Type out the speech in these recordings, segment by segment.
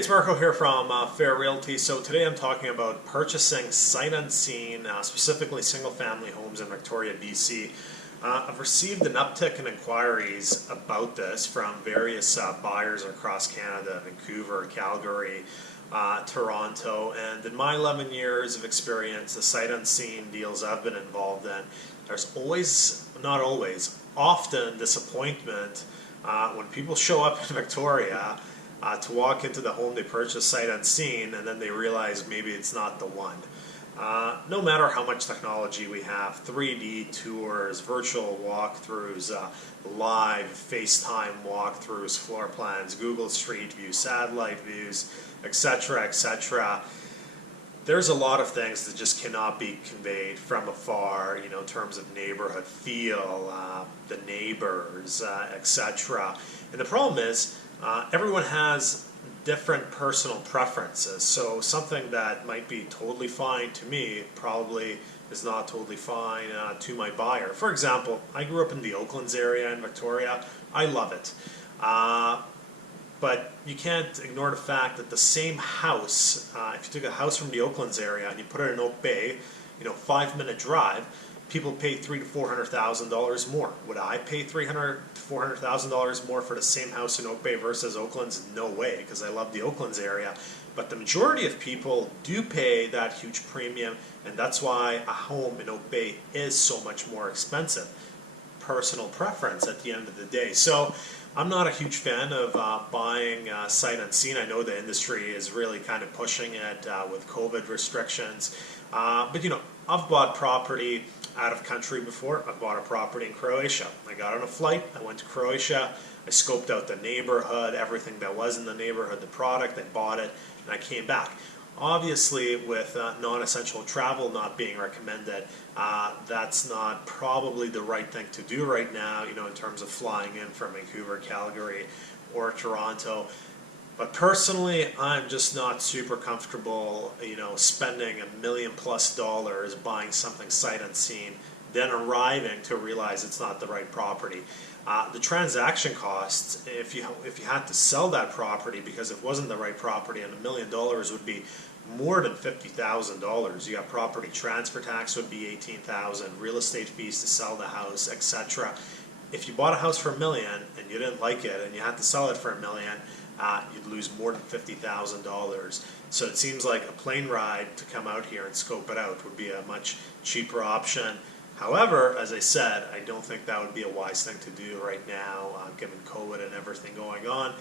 It's Marko here from Fair Realty. So today I'm talking about purchasing sight unseen, specifically single-family homes in Victoria, BC. I've received an uptick in inquiries about this from various buyers across Canada, Vancouver, Calgary, Toronto, and in my 11 years of experience, the sight unseen deals I've been involved in, there's always, not always, often disappointment when people show up in Victoria to walk into the home they purchased sight unseen, and then they realize maybe it's not the one. No matter how much technology we have, 3D tours, virtual walkthroughs, live FaceTime walkthroughs, floor plans, Google Street View, satellite views, etc., etc., there's a lot of things that just cannot be conveyed from afar, in terms of neighborhood feel, the neighbors, etc. And the problem is, everyone has different personal preferences. So something that might be totally fine to me probably is not totally fine to my buyer. For example, I grew up in the Oaklands area in Victoria. I love it. But you can't ignore the fact that the same house, if you took a house from the Oaklands area and you put it in Oak Bay, 5-minute drive, people pay $300,000 to $400,000 more. Would I pay $300,000 to $400,000 more for the same house in Oak Bay versus Oaklands? No way, because I love the Oaklands area. But the majority of people do pay that huge premium, and that's why a home in Oak Bay is so much more expensive. Personal preference at the end of the day. So I'm not a huge fan of buying sight unseen. I know the industry is really kind of pushing it with COVID restrictions. But I've bought property out of country before. I've bought a property in Croatia. I got on a flight, I went to Croatia, I scoped out the neighborhood, everything that was in the neighborhood, the product, I bought it, and I came back. Obviously, with non-essential travel not being recommended, that's not probably the right thing to do right now, in terms of flying in from Vancouver, Calgary, or Toronto. But personally, I'm just not super comfortable, spending $1 million+ buying something sight unseen, then arriving to realize it's not the right property. The transaction costs, if you had to sell that property because it wasn't the right property, and $1 million would be more than $50,000. You got property transfer tax would be $18,000, real estate fees to sell the house, etc. If you bought a house for $1 million and you didn't like it and you had to sell it for $1 million, you'd lose more than $50,000. So it seems like a plane ride to come out here and scope it out would be a much cheaper option. However, as I said, I don't think that would be a wise thing to do right now, given COVID and everything going on.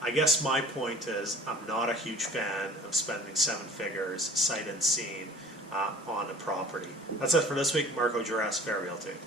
I guess my point is I'm not a huge fan of spending 7 figures sight unseen on a property. That's it for this week. Marko, Juras, Fair Realty.